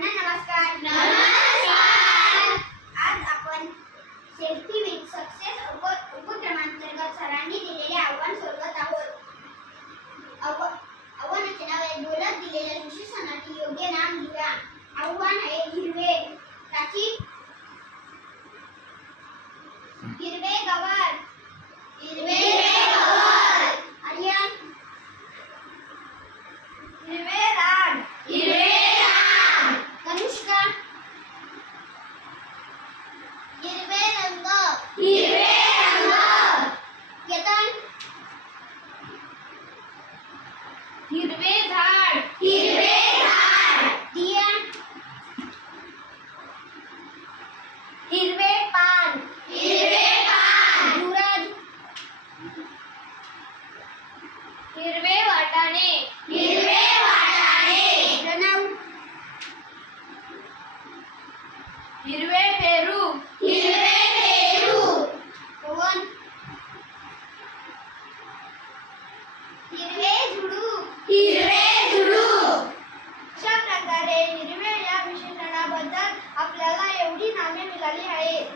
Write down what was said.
सर्वांना नमस्कार। आज आपण सेल्फी विथ सक्सेस उपक्रमांतर्गत सरांनी दिलेले आव्हान सोडवत आहोत। आव्हानाचे नाव आहे बोलत दिलेल्या सुशासनाचे योग्य नाम लिहा। आव्हान आहे हिरवे प्राची हिरवे गवत आर्यन हिरवे रान कनिष्का हिरवे रंग केतन हिरवे झाड दिया हिरवे पान सूरज हिरवे वाटाणे प्रणव हिरवे पेरू पवन हिरवे झुडू अशा प्रकारे हिरवे या विशेषणाबद्दल आपल्याला एवढी नामे मिळाली आहेत।